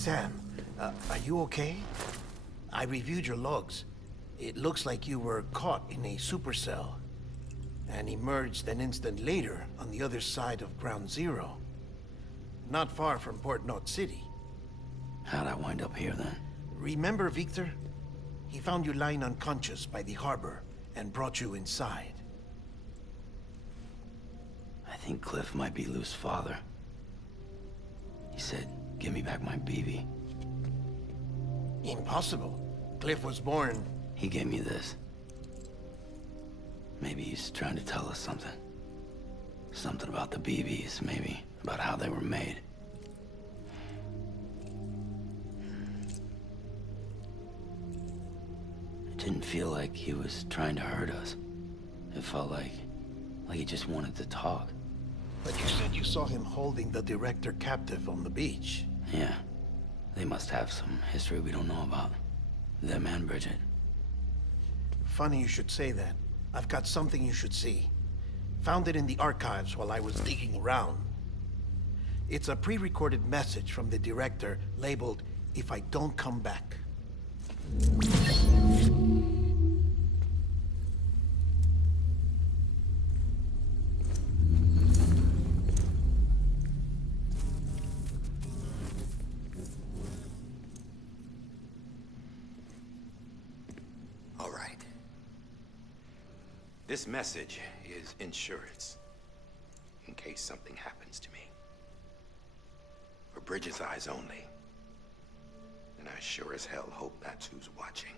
Sam, are you okay? I reviewed your logs. It looks like you were caught in a supercell and emerged an instant later on the other side of Ground Zero. Not far from Port Knot City. How'd I wind up here then? Remember Victor? He found you lying unconscious by the harbor and brought you inside. I think Cliff might be Lou's father. He said, give me back my BB. Impossible. Cliff was born... He gave me this. Maybe he's trying to tell us something. Something about the BBs, maybe. About how they were made. It didn't feel like he was trying to hurt us. It felt like he just wanted to talk. But you said you saw him holding the director captive on the beach. Yeah. They must have some history we don't know about. Them and Bridget. Funny you should say that. I've got something you should see. Found it in the archives while I was digging around. It's a pre-recorded message from the director labeled, "If I don't come back." All right. This message is insurance, in case something happens to me. For Bridget's eyes only. And I sure as hell hope that's who's watching.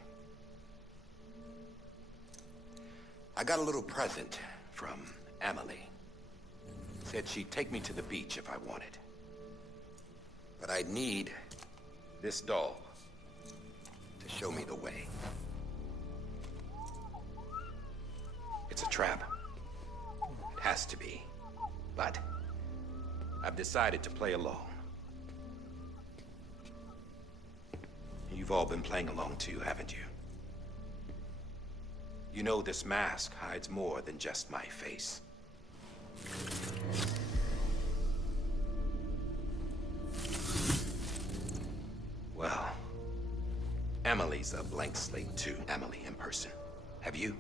I got a little present from Emily. Said she'd take me to the beach if I wanted. But I'd need this doll to show me the way. It's a trap. It has to be. But I've decided to play along. You've all been playing along too, haven't you? You know this mask hides more than just my face. Well, Emily's a blank slate too. Emily in person. Have you?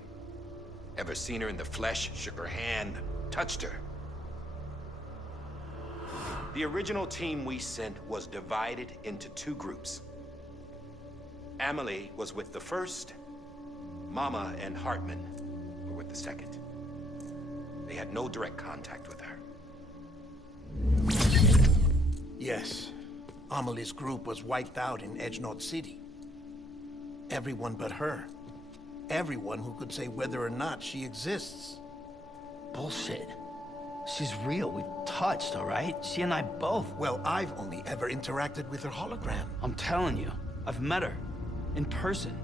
Ever seen her in the flesh, shook her hand, touched her? The original team we sent was divided into two groups. Emily was with the first. Mama and Hartman were with the second. They had no direct contact with her. Yes. Amelie's group was wiped out in Edge Knot City. Everyone but her. Everyone who could say whether or not she exists. Bullshit. She's real. We touched, all right? She and I both. Well, I've only ever interacted with her hologram. I'm telling you, I've met her. In person.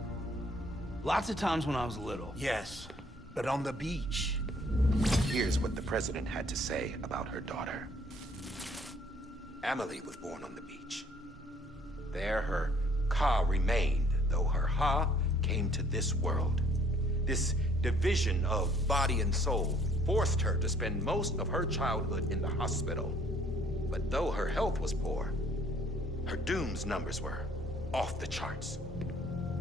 Lots of times when I was little. Yes, but on the beach. Here's what the president had to say about her daughter. Emily was born on the beach. There her Ka remained, though her Ha came to this world. This division of body and soul forced her to spend most of her childhood in the hospital. But though her health was poor, her Doom's numbers were off the charts.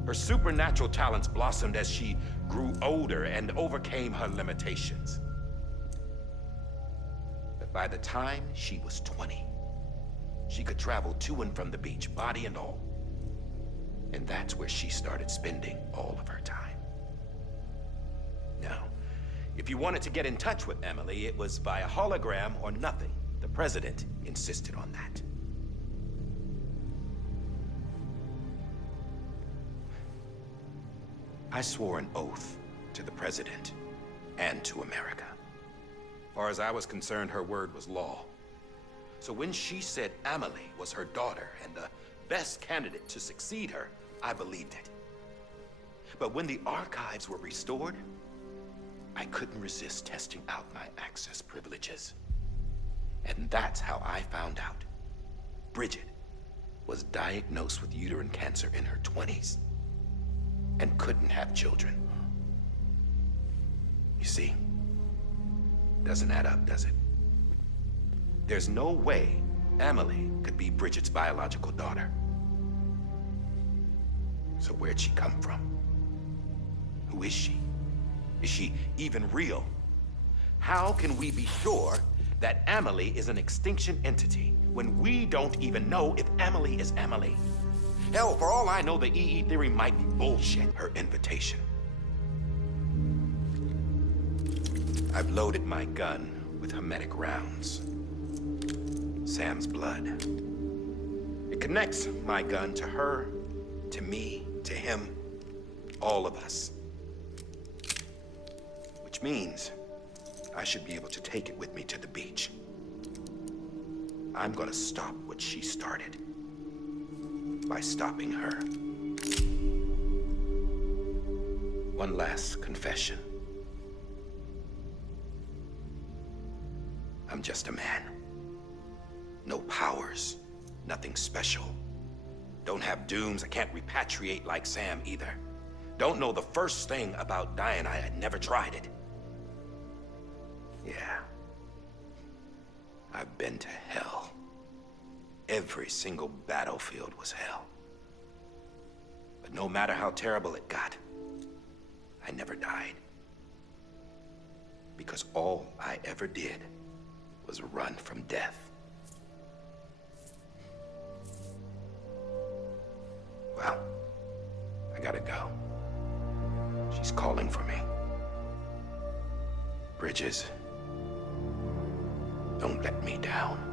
Her supernatural talents blossomed as she grew older and overcame her limitations. But by the time she was 20, she could travel to and from the beach, body and all. And that's where she started spending all of her time. Now, if you wanted to get in touch with Emily, it was via hologram or nothing. The president insisted on that. I swore an oath to the president and to America. As far as I was concerned, her word was law. So when she said Emily was her daughter and the best candidate to succeed her, I believed it. But when the archives were restored, I couldn't resist testing out my access privileges. And that's how I found out. Bridget was diagnosed with uterine cancer in her 20s and couldn't have children. You see, doesn't add up, does it? There's no way Emily could be Bridget's biological daughter. So where'd she come from? Who is she? Is she even real? How can we be sure that Amelie is an extinction entity when we don't even know if Amelie is Amelie? Hell, for all I know, the EE theory might be bullshit. Her invitation. I've loaded my gun with hermetic rounds. Sam's blood. It connects my gun to her, to me, to him, all of us. Which means I should be able to take it with me to the beach. I'm gonna stop what she started by stopping her. One last confession. I'm just a man. No powers, nothing special. Don't have dooms, I can't repatriate like Sam either. Don't know the first thing about dying, I had never tried it. Yeah. I've been to hell. Every single battlefield was hell. But no matter how terrible it got, I never died. Because all I ever did was run from death. Well, I gotta go. She's calling for me. Bridges, don't let me down.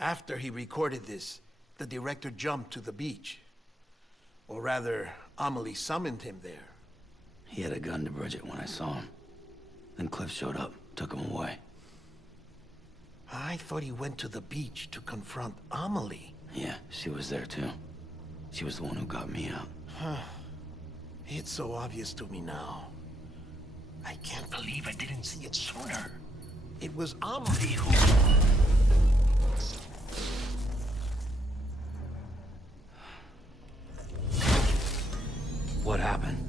After he recorded this, the director jumped to the beach. Or rather, Amelie summoned him there. He had a gun to Bridget when I saw him. Then Cliff showed up, took him away. I thought he went to the beach to confront Amelie. Yeah, she was there too. She was the one who got me out. It's so obvious to me now. I can't believe I didn't see it sooner. It was Amelie who... What happened?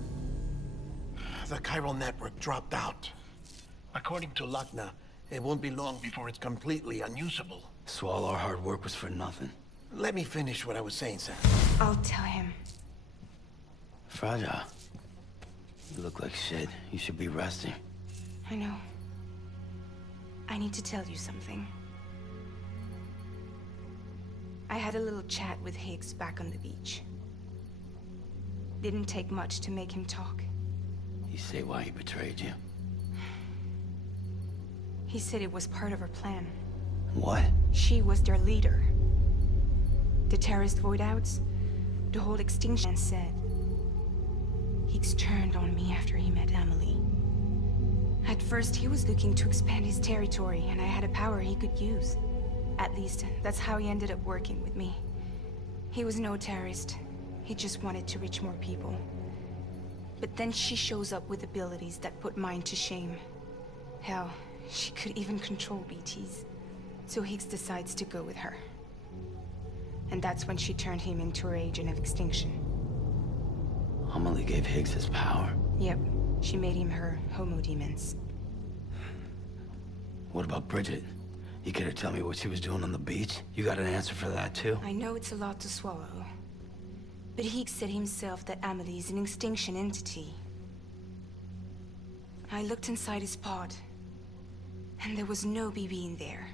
The chiral network dropped out. According to Lakna, it won't be long before it's completely unusable. So all our hard work was for nothing. Let me finish what I was saying, Sam. I'll tell him. Fragile. You look like shit. You should be resting. I know. I need to tell you something. I had a little chat with Higgs back on the beach. Didn't take much to make him talk. You say why he betrayed you? He said it was part of her plan. What? She was their leader. The terrorist void-outs, the whole extinction said. Higgs turned on me after he met Amelie. At first, he was looking to expand his territory, and I had a power he could use. At least, that's how he ended up working with me. He was no terrorist. He just wanted to reach more people. But then she shows up with abilities that put mine to shame. Hell, she could even control BTs. So Higgs decides to go with her. And that's when she turned him into her agent of extinction. Amelie gave Higgs his power. Yep, she made him her homo demons. What about Bridget? You care to tell me what she was doing on the beach? You got an answer for that too? I know it's a lot to swallow. But Higgs said himself that Amelie is an extinction entity. I looked inside his pod, and there was no BB in there.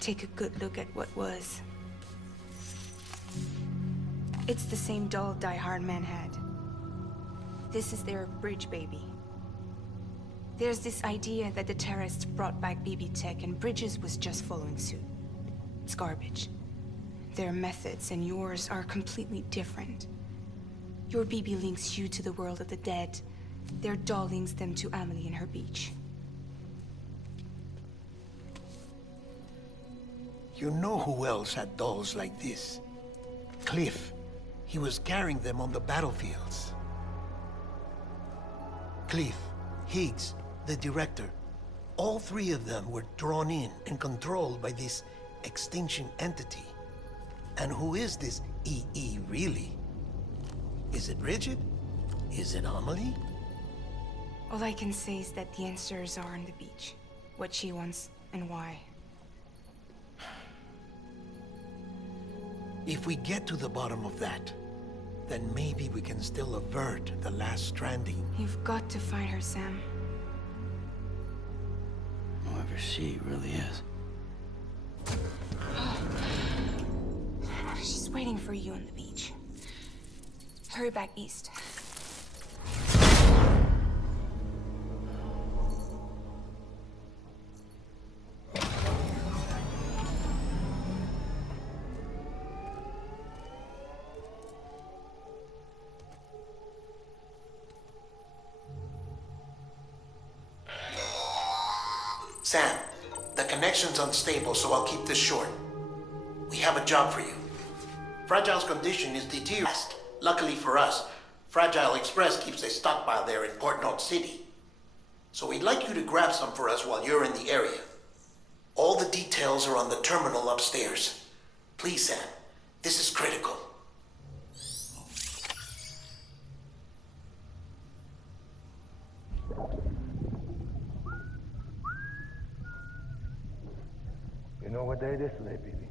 Take a good look at what was. It's the same doll Die Hard Man had. This is their bridge baby. There's this idea that the terrorists brought back BB tech and Bridges was just following suit. It's garbage. Their methods and yours are completely different. Your BB links you to the world of the dead. Their doll links them to Amelie and her beach. You know who else had dolls like this? Cliff. He was carrying them on the battlefields. Cliff, Higgs, the director. All three of them were drawn in and controlled by this extinction entity. And who is this EE really? Is it Bridget? Is it Amelie? All I can say is that the answers are on the beach. What she wants and why. If we get to the bottom of that, then maybe we can still avert the last stranding. You've got to find her, Sam. Whoever she really is. She's waiting for you on the beach. Hurry back east. Sam, the connection's unstable, so I'll keep this short. We have a job for you. Fragile's condition is deteriorating. Luckily for us, Fragile Express keeps a stockpile there in Port North City. So we'd like you to grab some for us while you're in the area. All the details are on the terminal upstairs. Please, Sam, this is critical. You know what day it is today, baby?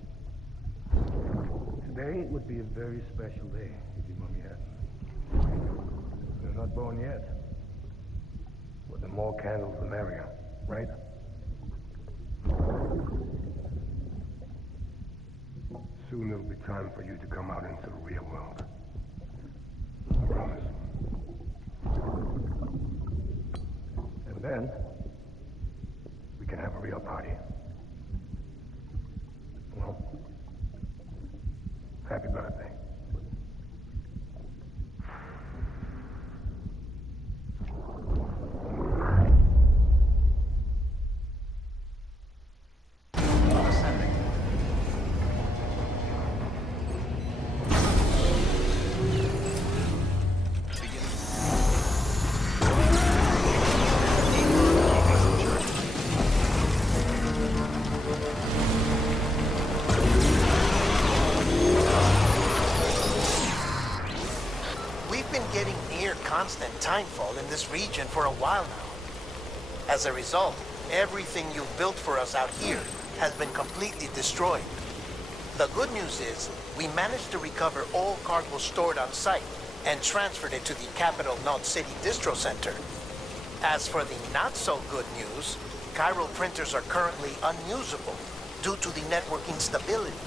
Today would be a very special day if your mommy hadn't. You're not born yet. But the more candles, the merrier, right? Soon it'll be time for you to come out into the real world. I promise. And then, we can have a real party. Well, happy birthday. Constant timefall in this region for a while now. As a result, everything you've built for us out here has been completely destroyed. The good news is, we managed to recover all cargo stored on site and transferred it to the Capital North City Distro Center. As for the not-so-good news, chiral printers are currently unusable due to the network instability.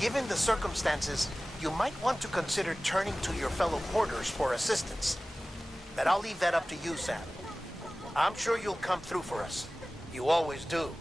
Given the circumstances, you might want to consider turning to your fellow porters for assistance. But I'll leave that up to you, Sam. I'm sure you'll come through for us. You always do.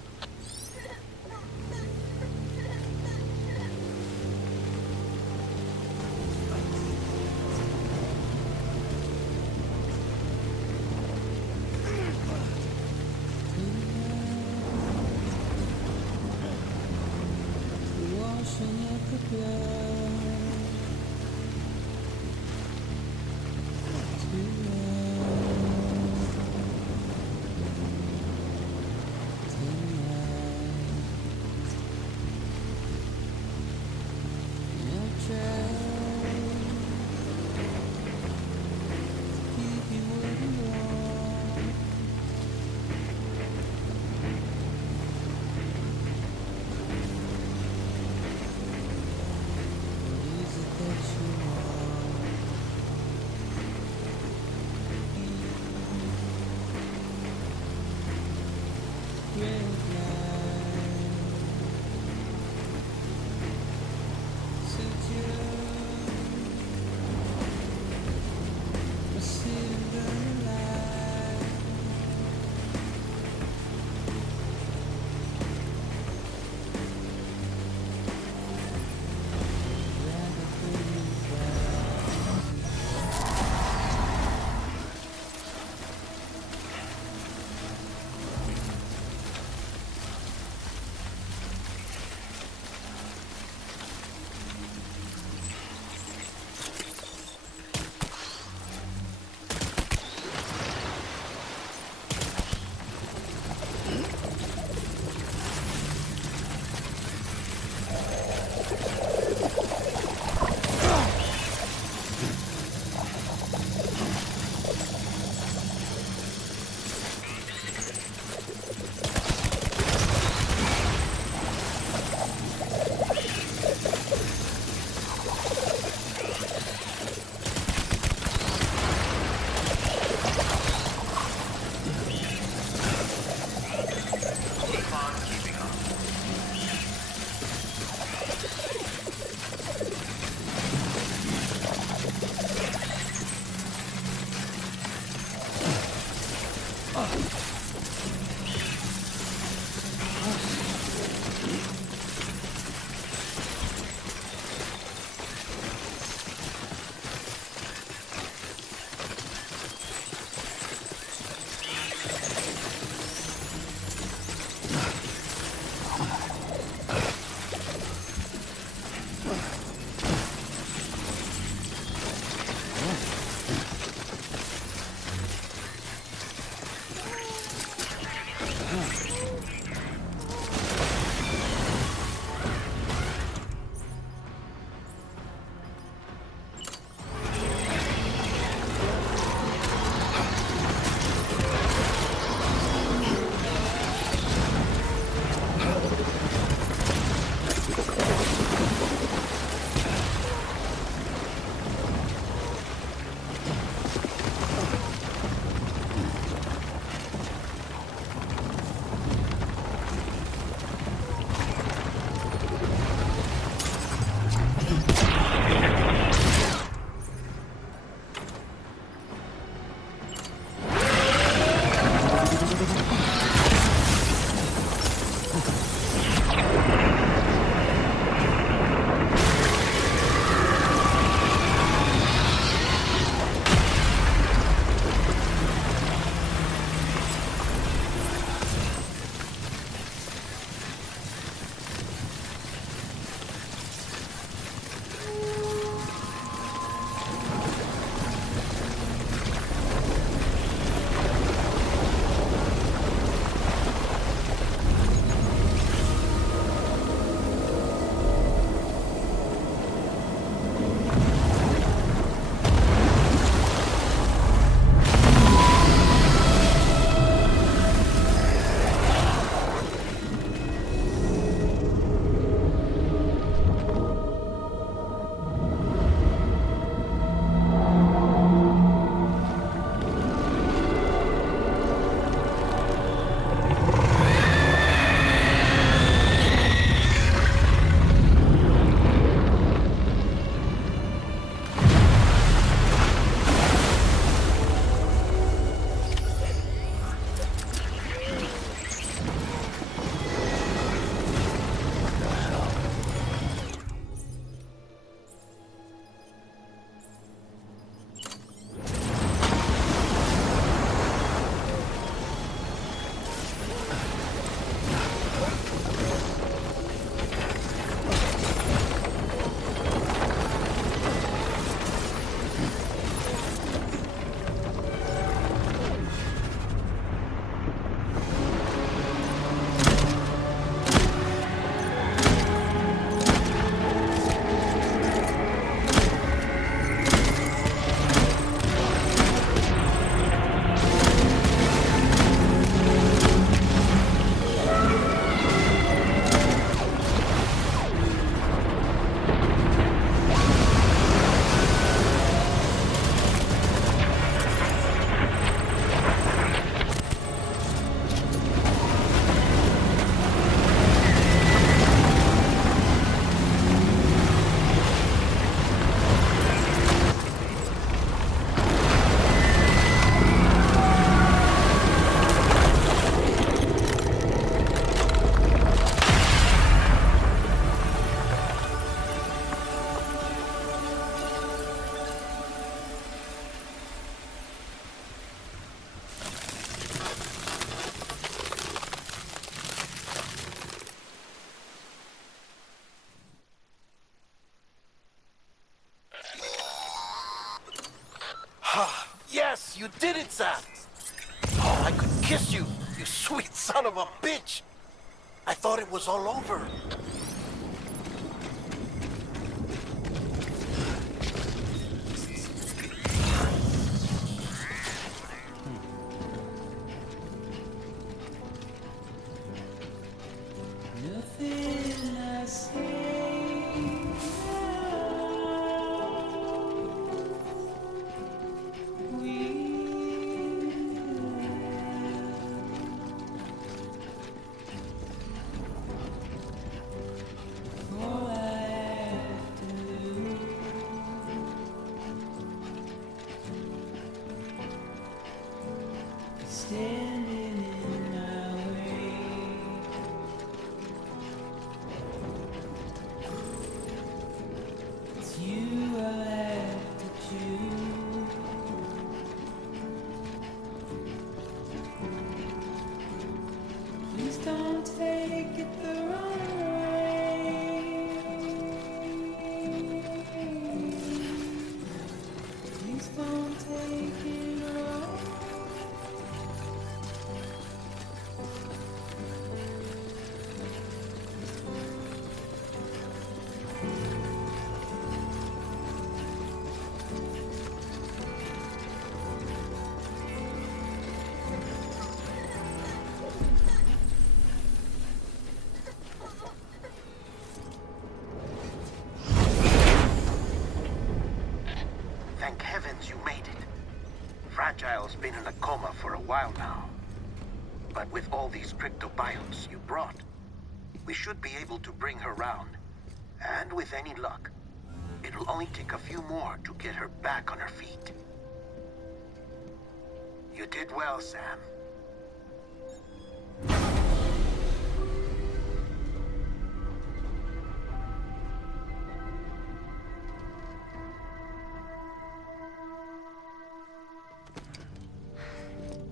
Yes, you did it, Sam! Oh, I could kiss you, you sweet son of a bitch! I thought it was all over. Nothing I say. Standing in our way. It's you I'll have to choose. Please don't take it the wrong way. Please don't take it wrong. Thank heavens you made it. Fragile's been in a coma for a while now. But with all these cryptobiotes you brought, we should be able to bring her round. And with any luck, it'll only take a few more to get her back on her feet. You did well, Sam.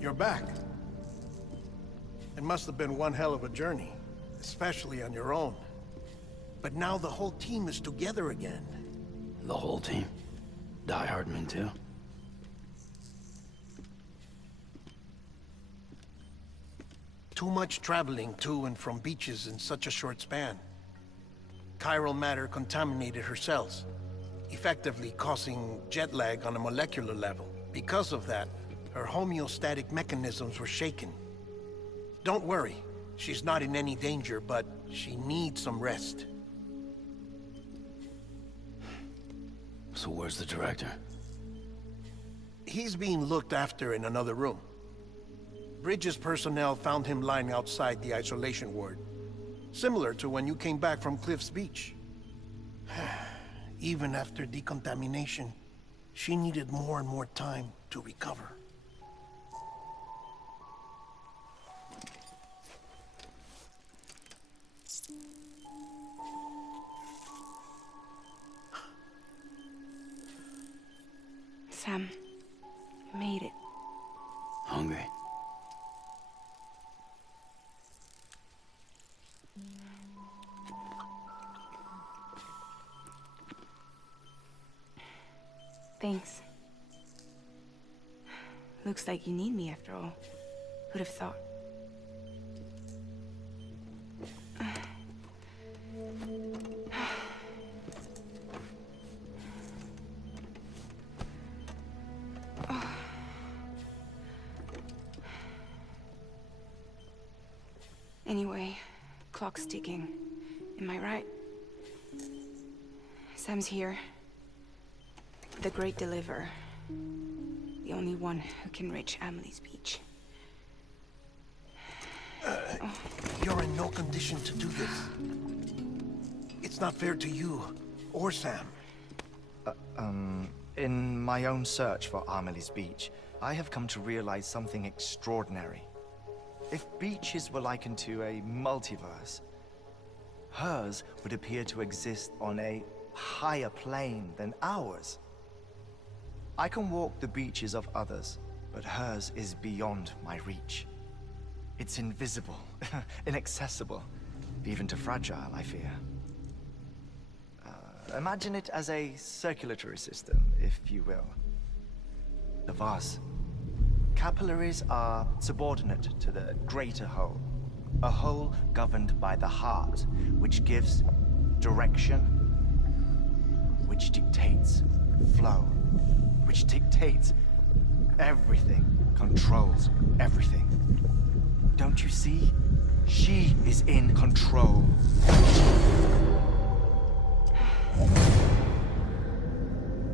You're back. It must have been one hell of a journey, especially on your own. But now the whole team is together again. The whole team? Die Hardman too? Too much traveling to and from beaches in such a short span. Chiral matter contaminated her cells, effectively causing jet lag on a molecular level. Because of that, her homeostatic mechanisms were shaken. Don't worry, she's not in any danger, but she needs some rest. So where's the director? He's being looked after in another room. Bridges personnel found him lying outside the isolation ward. Similar to when you came back from Cliff's Beach. Even after decontamination, she needed more and more time to recover. Sam, you made it. Hungry? Thanks. Looks like you need me after all. Who'd have thought? Anyway, clock's ticking. Am I right? Sam's here. The Great Deliverer. The only one who can reach Amelie's beach. You're in no condition to do this. It's not fair to you, or Sam. In my own search for Amelie's beach, I have come to realize something extraordinary. If beaches were likened to a multiverse, hers would appear to exist on a higher plane than ours. I can walk the beaches of others, but hers is beyond my reach. It's invisible, inaccessible, even to Fragile, I fear. Imagine it as a circulatory system, if you will. of us. Capillaries are subordinate to the greater whole. A whole governed by the heart, which gives direction, which dictates flow, which dictates everything, controls everything. Don't you see? She is in control.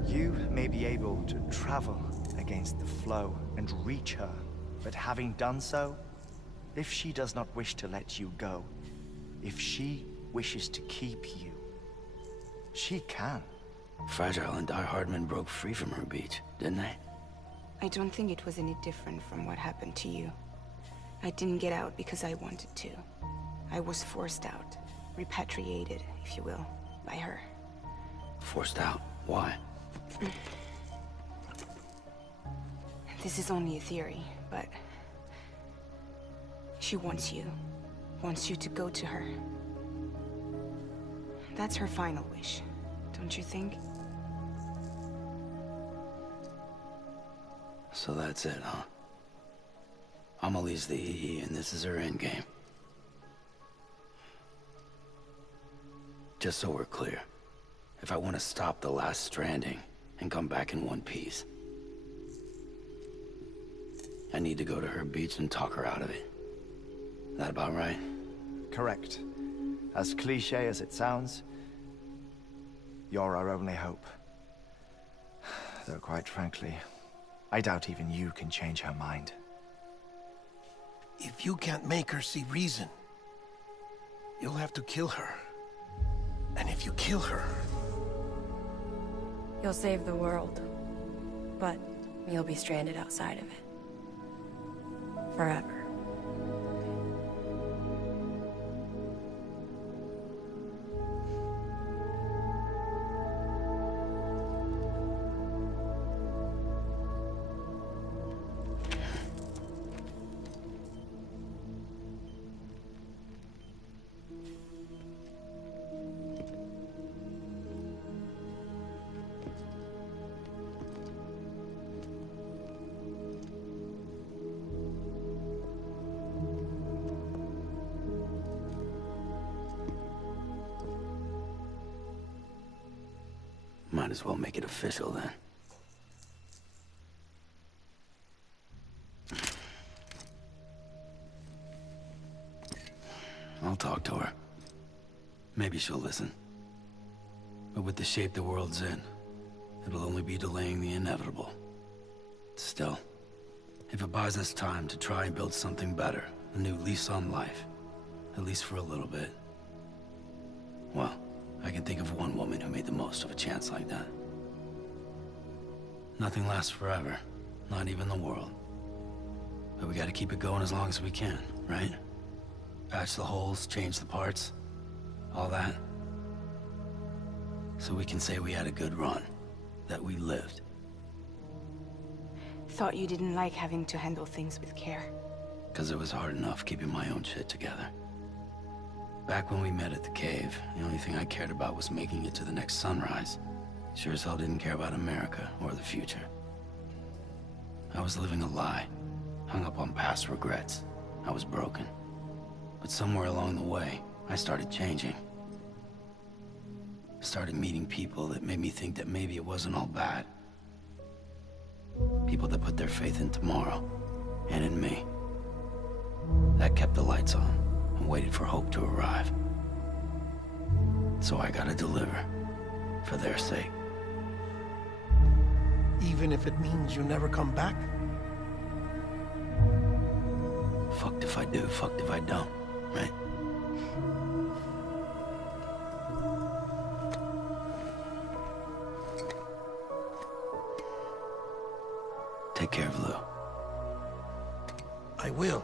You may be able to travel against the flow and reach her, but having done so, if she does not wish to let you go, if she wishes to keep you, she can. Fragile and Die Hardman broke free from her beach, didn't they? I don't think it was any different from what happened to you. I didn't get out because I wanted to. I was forced out. Repatriated, if you will, by her. Forced out? Why? This is only a theory, but... she wants you. Wants you to go to her. That's her final wish, don't you think? So that's it, huh? Amelie's the EE, and this is her endgame. Just so we're clear, if I want to stop the last Stranding and come back in one piece, I need to go to her beach and talk her out of it. That about right? Correct. As cliché as it sounds, you're our only hope. Though quite frankly, I doubt even you can change her mind. If you can't make her see reason, you'll have to kill her. And if you kill her... You'll save the world, but you'll be stranded outside of it. Forever. Might as well make it official then. I'll talk to her. Maybe she'll listen. But with the shape the world's in, it'll only be delaying the inevitable. Still, if it buys us time to try and build something better, a new lease on life, at least for a little bit, well, I can think of one woman who made the most of a chance like that. Nothing lasts forever, not even the world. But we gotta keep it going as long as we can, right? Patch the holes, change the parts, all that. So we can say we had a good run, that we lived. Thought you didn't like having to handle things with care. 'Cause it was hard enough keeping my own shit together. Back when we met at the cave, the only thing I cared about was making it to the next sunrise. Sure as hell didn't care about America or the future. I was living a lie, hung up on past regrets. I was broken. But somewhere along the way, I started changing. Started meeting people that made me think that maybe it wasn't all bad. People that put their faith in tomorrow, and in me. That kept the lights on, and waited for hope to arrive. So I gotta deliver, for their sake. Even if it means you never come back? Fucked if I do, fucked if I don't, right? Take care of Lou. I will.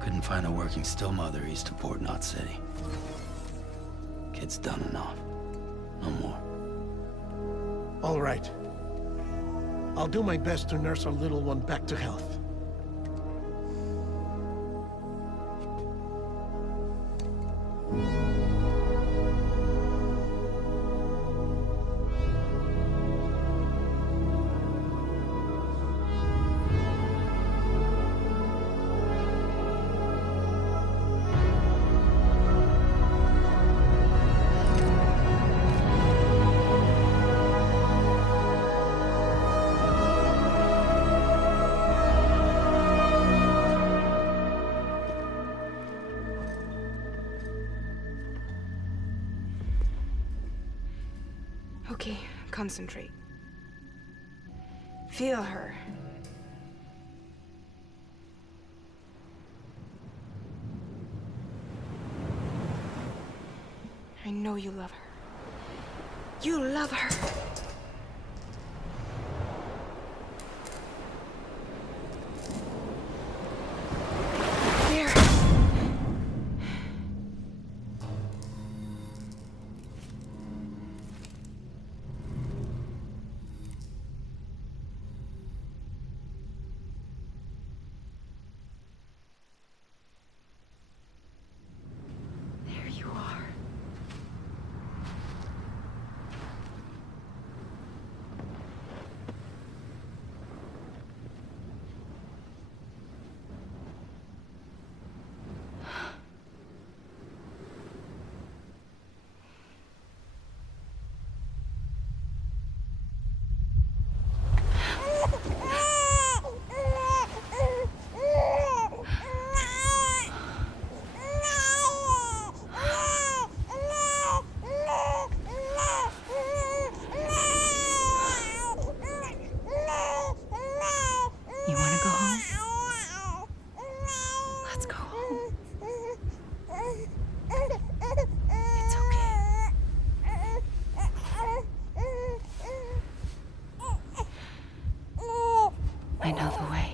Couldn't find a working still mother east of Port Knot City. Kid's done enough. No more. All right. I'll do my best to nurse our little one back to health. Okay, concentrate. Feel her. I know you love her. You love her. There. There you are. You want to go home? Let's go home. It's okay. I know the way.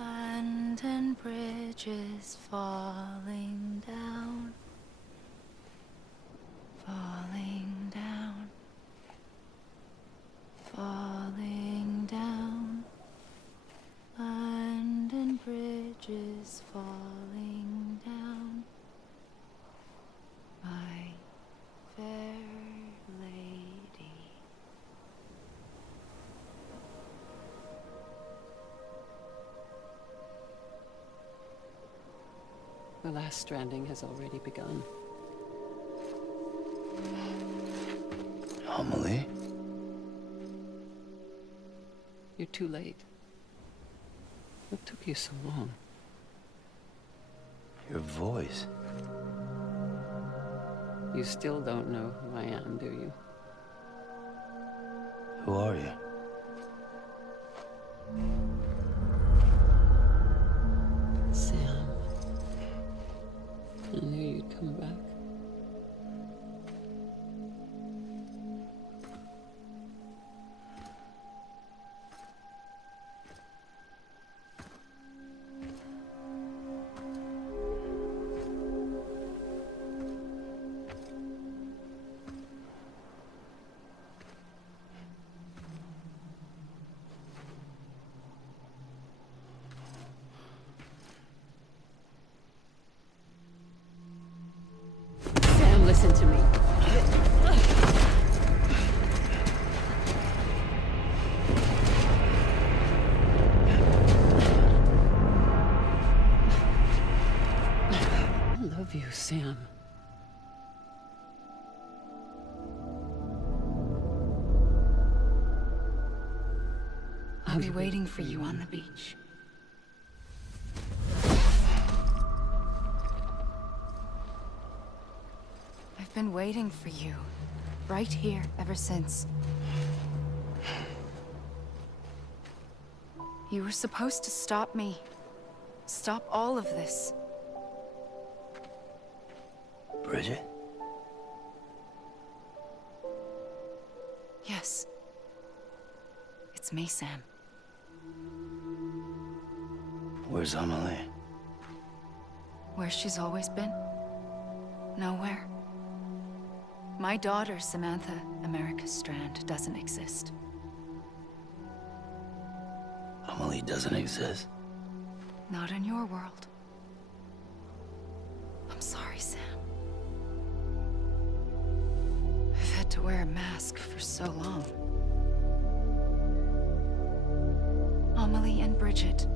London Bridge is falling down, falling down, falling down. London Bridge is falling down, my fair lady. The last stranding has already begun. Amelie? You're too late. What took you so long? Your voice. You still don't know who I am, do you? Who are you? Sam. I knew you'd come back. I'll be waiting for you on the beach. I've been waiting for you, right here, ever since. You were supposed to stop me. Stop all of this. Bridget? Yes. It's me, Sam. Where's Amelie? Where she's always been. Nowhere. My daughter, Samantha America Strand, doesn't exist. Amelie doesn't exist. Not in your world. I'm sorry, Sam. I've had to wear a mask for so long. Amelie and Bridget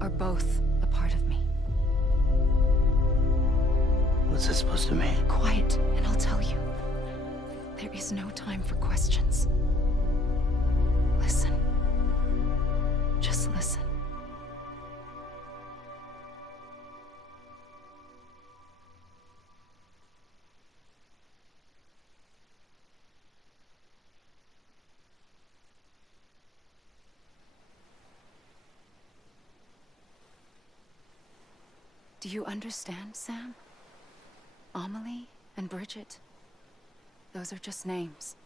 are both a part of me. What's this supposed to mean? Quiet, and I'll tell you. There is no time for questions. Listen. Just listen. Do you understand, Sam? Amelie and Bridget, those are just names.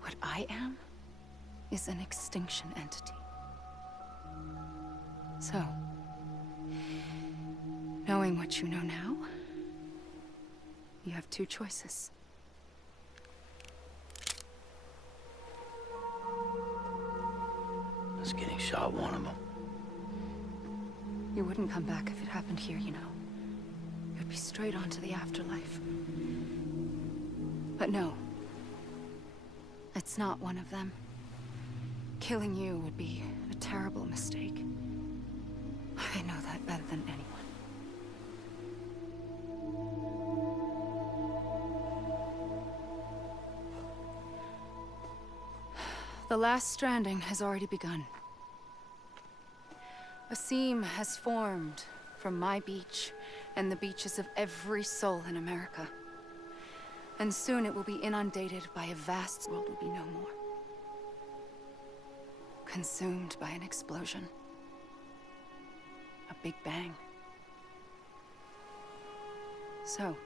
What I am is an extinction entity. So, knowing what you know now, you have two choices. Just getting shot, one of them. You wouldn't come back if it happened here, you know. You'd be straight on to the afterlife. But no. It's not one of them. Killing you would be a terrible mistake. I know that better than anyone. The last stranding has already begun. A seam has formed from my beach and the beaches of every soul in America. And soon it will be inundated by a vast world will be no more. Consumed by an explosion. A big bang. So,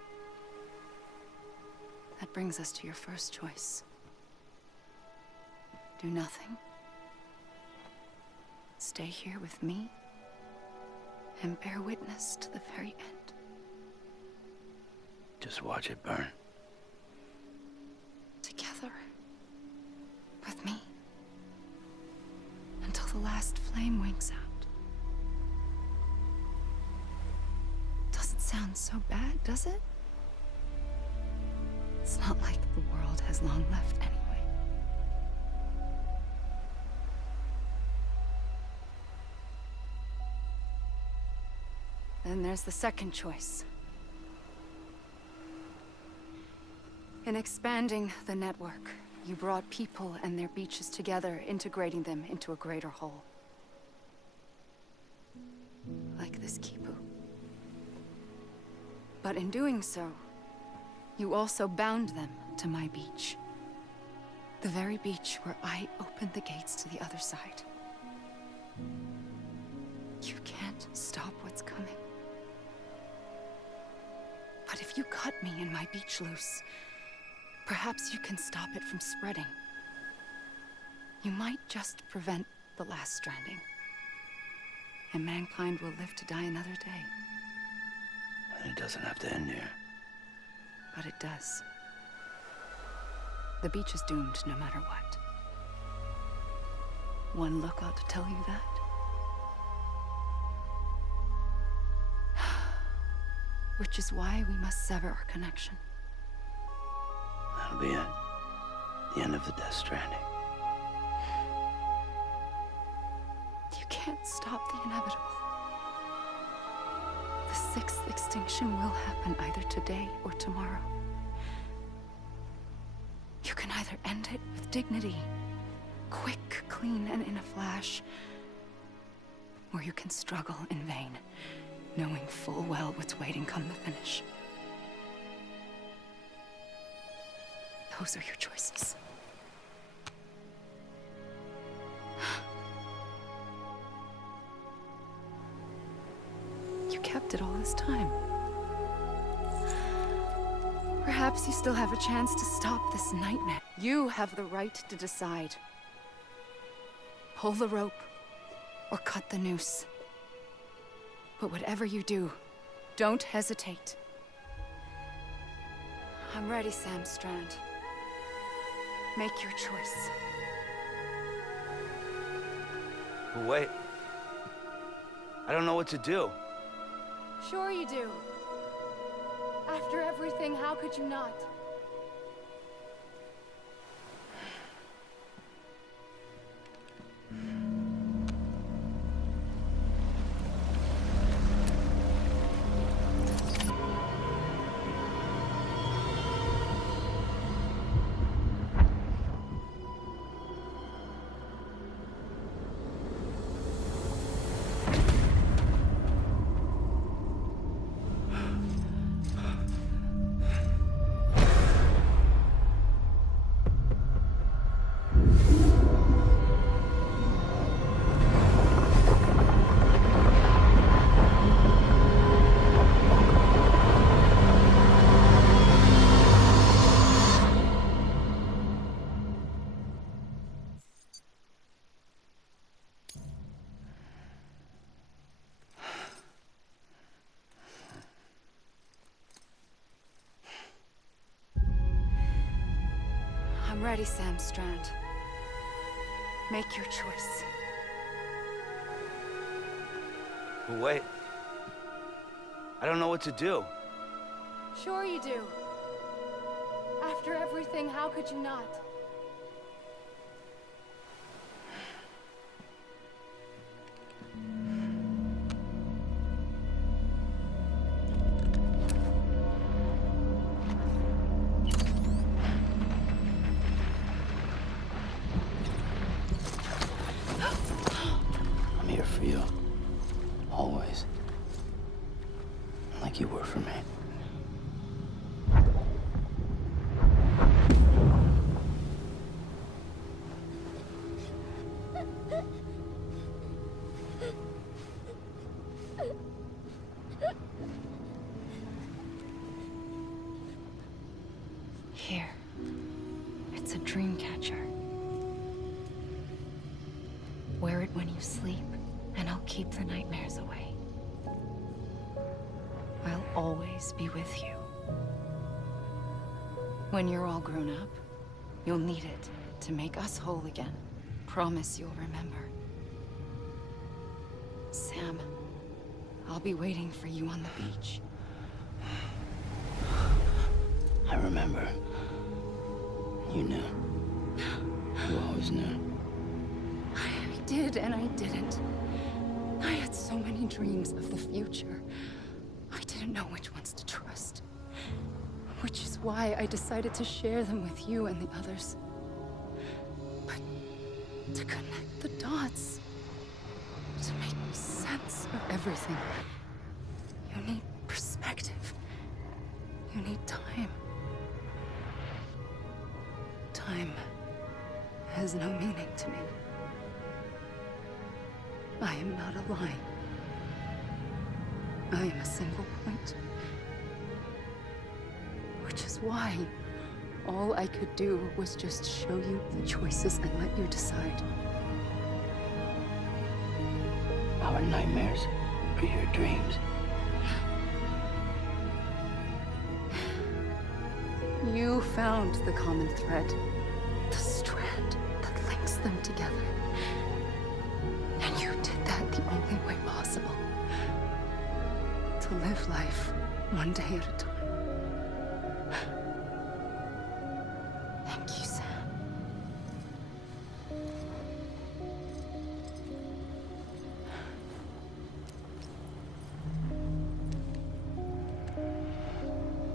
that brings us to your first choice. Do nothing. Stay here with me and bear witness to the very end. Just watch it burn. Together. With me. Until the last flame winks out. Doesn't sound so bad, does it? It's not like the world has long left anyway. Then there's the second choice. In expanding the network, you brought people and their beaches together, integrating them into a greater whole. Like this Kipu. But in doing so, you also bound them to my beach. The very beach where I opened the gates to the other side. You can't stop what's coming. But if you cut me and my beach loose, perhaps you can stop it from spreading. You might just prevent the last stranding. And mankind will live to die another day. And it doesn't have to end here. But it does. The beach is doomed no matter what. One look ought to tell you that. Which is why we must sever our connection. That'll be it. The end of the Death Stranding. You can't stop the inevitable. The sixth extinction will happen either today or tomorrow. You can either end it with dignity, Quick, clean, and in a flash. Or you can struggle in vain, knowing full well what's waiting come the finish. Those are your choices. You kept it all this time. Perhaps you still have a chance to stop this nightmare. You have the right to decide. Pull the rope, or cut the noose. But whatever you do, don't hesitate. I'm ready, Sam Strand. Make your choice. Wait. I don't know what to do. Sure you do. After everything, how could you not? I'm ready, Sam Strand. Make your choice. Wait. I don't know what to do. Sure you do. After everything, how could you not? I'm here for you. Always. Like you were for me. Here. It's a dream catcher. Wear it when you sleep, and I'll keep the nightmares away. I'll always be with you. When you're all grown up, you'll need it to make us whole again. Promise you'll remember. Sam, I'll be waiting for you on the beach. I remember. You knew. You always knew. I did and I didn't. I had so many dreams of the future. I didn't know which ones to trust. Which is why I decided to share them with you and the others. But to connect the dots, to make sense of everything, you need perspective. You need time. Time has no meaning to me. I am not a line. I am a single point. Which is why all I could do was just show you the choices and let you decide. Our nightmares are your dreams. You found the common thread, the strand that links them together. And you did that the only way possible. To live life one day at a time. Thank you, Sam.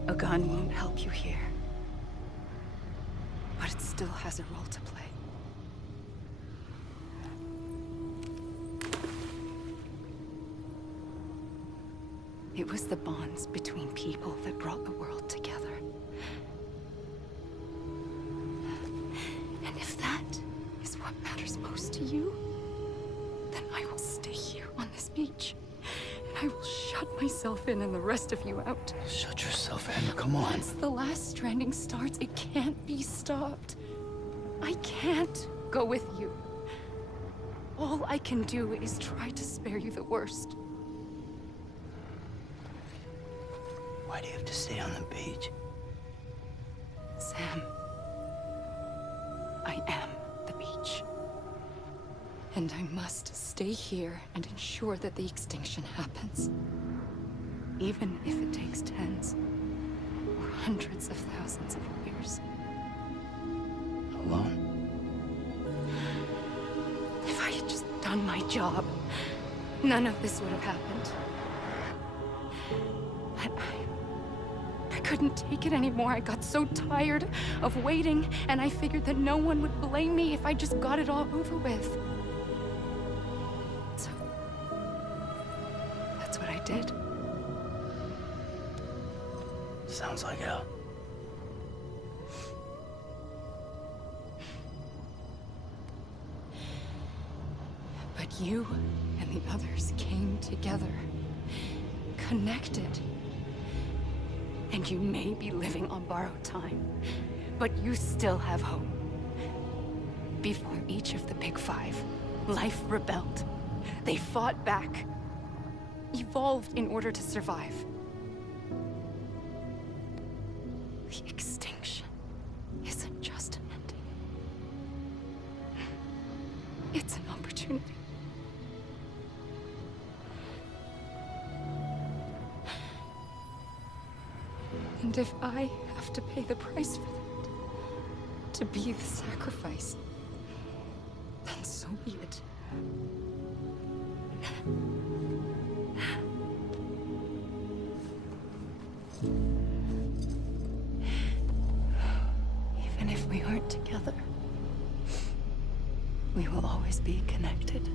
A gun won't help you here. But it still has a role to play. It was the bonds between people that brought the world together. And if that is what matters most to you, then I will stay here on this beach. And I will shut myself in and the rest of you out. Shut yourself in, come on. Once the last stranding starts, it can't be stopped. I can't go with you. All I can do is try to spare you the worst. Why do you have to stay on the beach? Sam, I am the beach. And I must stay here and ensure that the extinction happens. Even if it takes tens or hundreds of thousands of years. Alone? If I had just done my job, none of this would have happened. But I couldn't take it anymore. I got so tired of waiting, and I figured that no one would blame me if I just got it all over with. So, that's what I did. Sounds like hell. But you and the others came together, connected. And you may be living on borrowed time, but you still have hope. Before each of the Big Five, life rebelled. They fought back, evolved in order to survive. The extinction isn't just an ending. It's an opportunity. And if I have to pay the price for that, to be the sacrifice, then so be it. Even if we aren't together, we will always be connected.